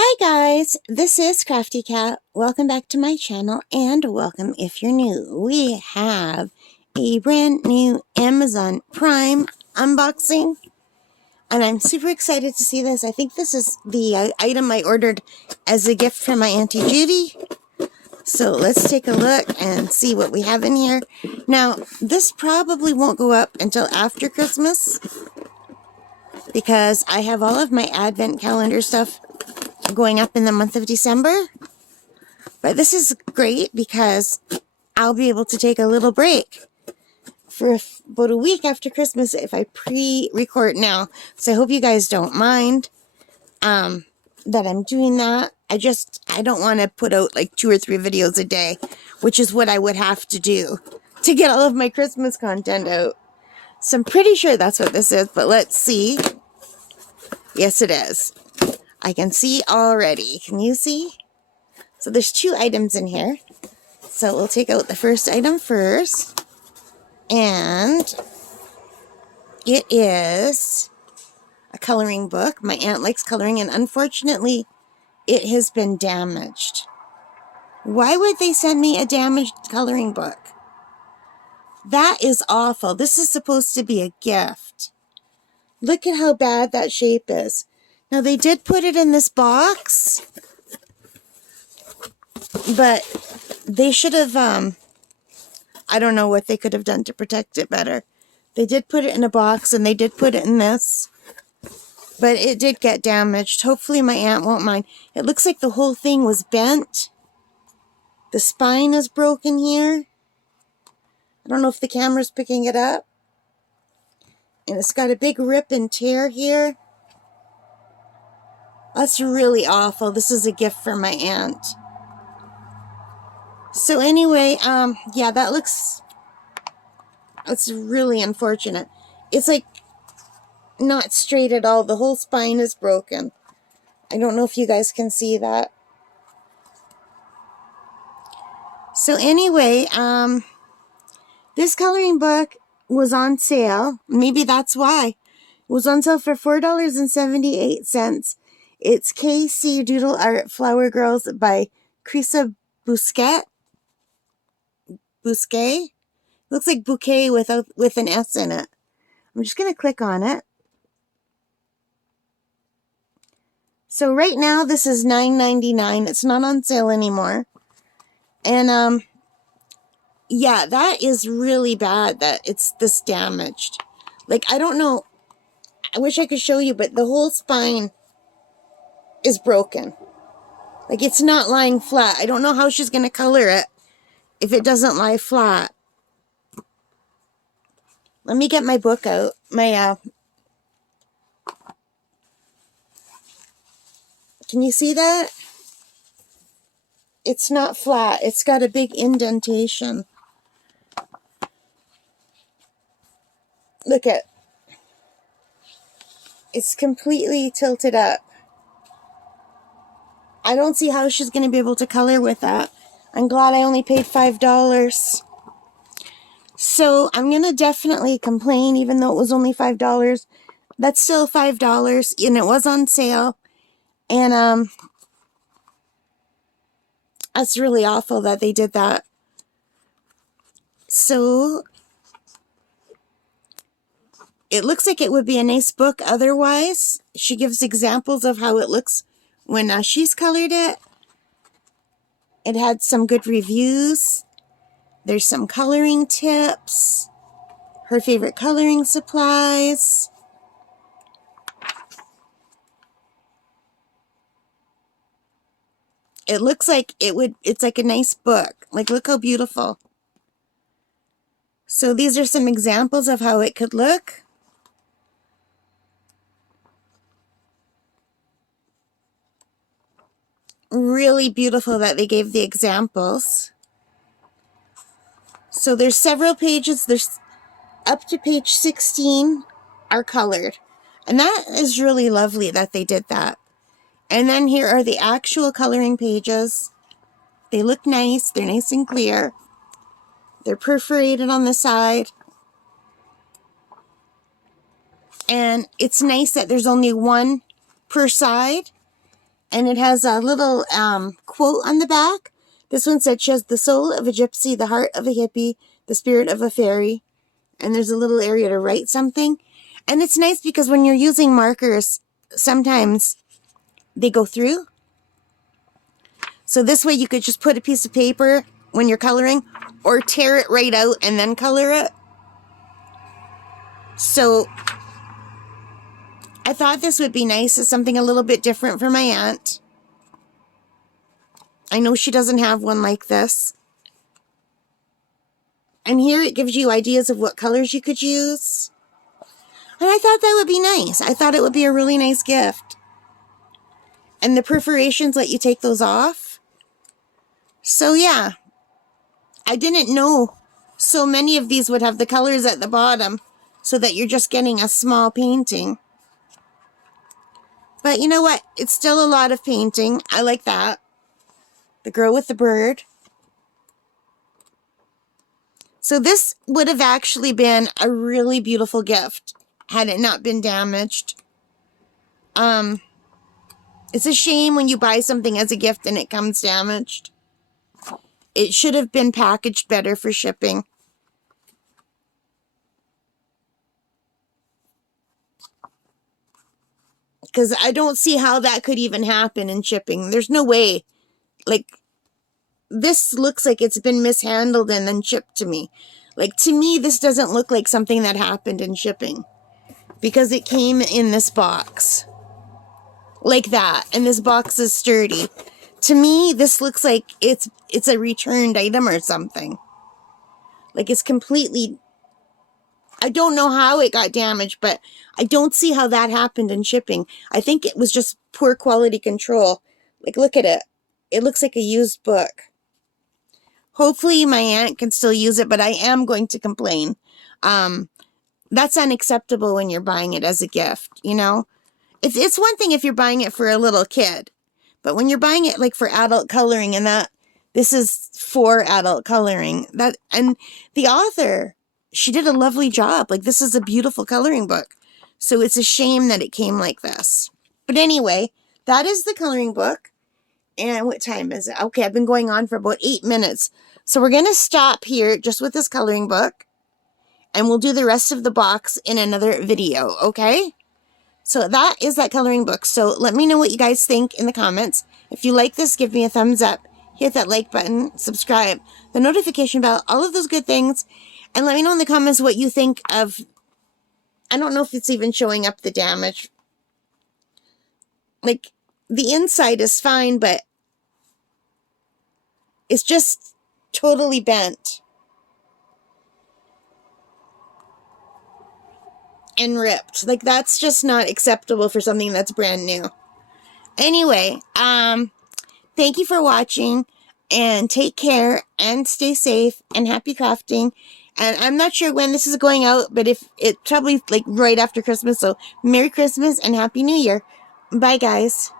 Hi guys, this is Crafty Cat. Welcome back to my channel and welcome if you're new. We have a brand new Amazon Prime unboxing and I'm super excited to see this. I think this is the item I ordered as a gift from my Auntie Judy. So let's take a look and see what we have in here. Now, this probably won't go up until after Christmas because I have all of my advent calendar stuff going up in the month of December. But this is great because I'll be able to take a little break for about a week after Christmas if I pre-record now. So I hope you guys don't mind that I'm doing that. I don't want to put out like 2 or 3 videos a day, which is what I would have to do to get all of my Christmas content out. So I'm pretty sure that's what this is, but let's see. Yes, it is. I can see already. Can you see? So there's 2 items in here. So we'll take out the first item first. And it is a coloring book. My aunt likes coloring and unfortunately it has been damaged. Why would they send me a damaged coloring book? That is awful. This is supposed to be a gift. Look at how bad that shape is. Now they did put it in this box, but they should have, I don't know what they could have done to protect it better. They did put it in a box and they did put it in this, but it did get damaged. Hopefully my aunt won't mind. It looks like the whole thing was bent. The spine is broken here. I don't know if the camera's picking it up. And it's got a big rip and tear here. That's really awful. This is a gift from my aunt. So anyway, yeah, it's really unfortunate. It's like not straight at all. The whole spine is broken. I don't know if you guys can see that. So anyway, this coloring book was on sale. Maybe that's why. It was on sale for $4.78. It's KC Doodle Art Flower Girls by Crisa Busquet. Busquet? Looks like bouquet with an S in it. I'm just going to click on it. So right now this is $9.99. It's not on sale anymore. And yeah, that is really bad that it's this damaged. Like, I don't know. I wish I could show you, but the whole spine is broken. Like, it's not lying flat. I don't know how she's going to color it if it doesn't lie flat. Let me get my book out. Can you see that? It's not flat. It's got a big indentation. Look at. It's completely tilted up. I don't see how she's going to be able to color with that. I'm glad I only paid $5. So I'm going to definitely complain, even though it was only $5. That's still $5, and it was on sale. And that's really awful that they did that. So it looks like it would be a nice book otherwise. She gives examples of how it looks when she's colored it. It had some good reviews. There's some coloring tips. Her favorite coloring supplies. It looks like it's like a nice book. Like, look how beautiful. So these are some examples of how it could look. Really beautiful that they gave the examples. So there's several pages. There's up to page 16 are colored. And that is really lovely that they did that. And then here are the actual coloring pages. They look nice. They're nice and clear. They're perforated on the side. And it's nice that there's only one per side. And it has a little quote on the back. This one said, she has the soul of a gypsy, the heart of a hippie, the spirit of a fairy. And there's a little area to write something. And it's nice because when you're using markers, sometimes they go through. So this way you could just put a piece of paper when you're coloring, or tear it right out and then color it. So I thought this would be nice as something a little bit different for my aunt. I know she doesn't have one like this. And here it gives you ideas of what colors you could use. And I thought that would be nice. I thought it would be a really nice gift. And the perforations let you take those off. So yeah, I didn't know so many of these would have the colors at the bottom so that you're just getting a small painting. But you know what? It's still a lot of painting. I like that. The girl with the bird. So this would have actually been a really beautiful gift had it not been damaged. It's a shame when you buy something as a gift and it comes damaged. It should have been packaged better for shipping. Because I don't see how that could even happen in shipping. There's no way. Like, this looks like it's been mishandled and then shipped to me. Like, to me, this doesn't look like something that happened in shipping. Because it came in this box. Like that. And this box is sturdy. To me, this looks like it's a returned item or something. Like, it's completely... I don't know how it got damaged, but I don't see how that happened in shipping. I think it was just poor quality control. Like, look at it. It looks like a used book. Hopefully my aunt can still use it, but I am going to complain. That's unacceptable when you're buying it as a gift, you know? It's one thing if you're buying it for a little kid, but when you're buying it like for adult coloring, and that this is for adult coloring, and the author, she did a lovely job. Like, this is a beautiful coloring book. So it's a shame that it came like this. But anyway, that is the coloring book. And what time is it? Okay, I've been going on for about 8 minutes. So we're going to stop here just with this coloring book. And we'll do the rest of the box in another video, okay? So that is that coloring book. So let me know what you guys think in the comments. If you like this, give me a thumbs up. Hit that like button, subscribe, the notification bell, all of those good things. And let me know in the comments what you think of... I don't know if it's even showing up the damage. Like, the inside is fine, but it's just totally bent. And ripped. Like, that's just not acceptable for something that's brand new. Anyway, thank you for watching. And take care and stay safe and happy crafting. And I'm not sure when this is going out, but if it probably like right after Christmas. So Merry Christmas and Happy New Year. Bye, guys.